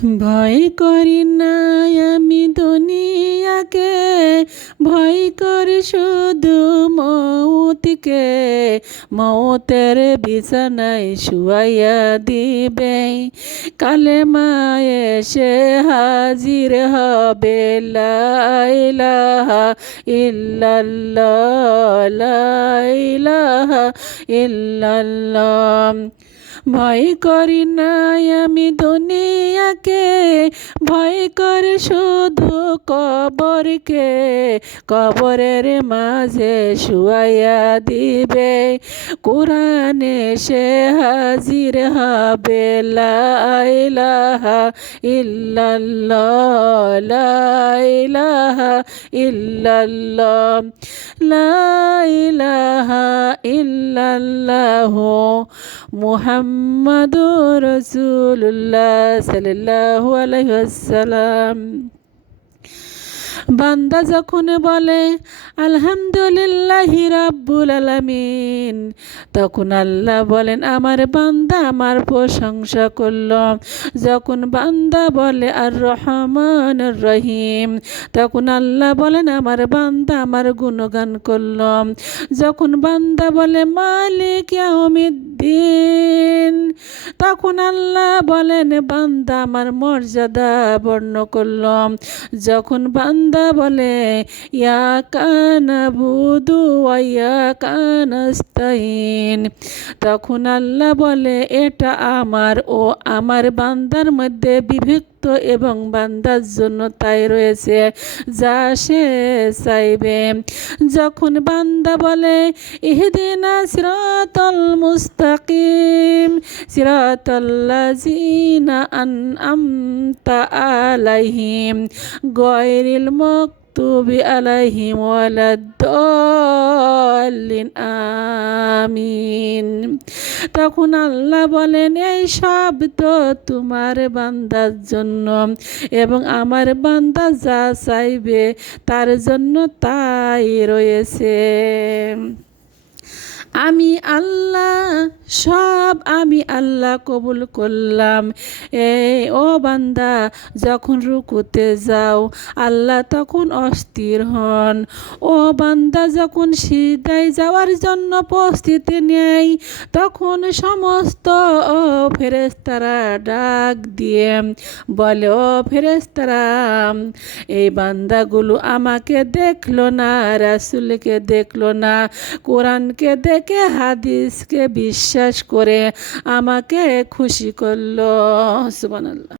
ভয় করি না আমি দুনিয়াকে, ভয় করি শুধু মৌতকে। মৌতের বিছানায় শুয়াইয়া দিবে, কালে মায়ে সে হাজির হবে। লাইলাহা ইল্লাল্লাহ লাইলাহা ইল্লাল্লাহ। ভয় করি না আমি দুনিয়াকে, ভয় করে শুধু কবরকে। কবরের মাঝে শুয়াইয়া দিবে, কোরআনে সে হাজির হবে লাইলাহা ইল্লাল্লাহ লাইলাহা ইল্লাল্লাহ লাইলাহা ইল্লাল্লাহ মুহাম্মাদুর রাসূলুল্লাহ সাল্লাল্লাহু আলাইহি ওয়াসাল্লাম বান্দা যখন বলে, আলহামদুলিল্লাহ রাব্বুল আলামিন, তখন আল্লাহ বলেন, আমার বান্দা আমার প্রশংসা করল। যখন বান্দা বলে আর রহমান রহিম, তখন আল্লাহ বলেন, আমার বান্দা আমার গুণগান করল। যখন বান্দা বলে, মালিক ইয়াউমিদ্দিন তখন আল্লাহ বলেন, বান্দা আমার মর্যাদা বর্ণ করল। যখন বান্দা বলে, ইয়া কানা বুধু ইয়া কানাস্তাইন তখন আল্লাহ বলে, এটা আমার ও আমার বান্দার মধ্যে বিভক্ত এবং বান্দার জন্য তাই রয়েছে, যা সে চাইবে। যখন বান্দা বলে, ইহদিনা সিরাতাল মুস্তাকিম সিরাতাল্লাযিনা আনআমতা আলাইহিম গয়রিল মকতুবি আলাইহিম ওয়ালাদ্দাল্লিন, আমিন। তখন আল্লাহ বলেন, এই তো তোমার বান্দার জন্য এবং আমার বান্দা যা চাইবে তার জন্য তাই রয়েছে। আমি আল্লাহ সব আমি আল্লাহ কবুল করলাম। এই ও বান্দা, যখন রুকুতে যাও, আল্লাহ তখন অস্থির হন। ও বান্দা, যখন সিদায় যাওয়ার জন্য প্রস্তুতি নেয়, তখন সমস্ত ও ফেরেস্তারা ডাক দিয়ে বলে, ও ফেরেস্তারা এই বান্দাগুলো আমাকে দেখল না, রাসুলকে দেখল না, কোরআনকে দেখে, হাদিসকে বিশ্বাস করে আমাকে খুশি করল। সুবহানাল্লাহ।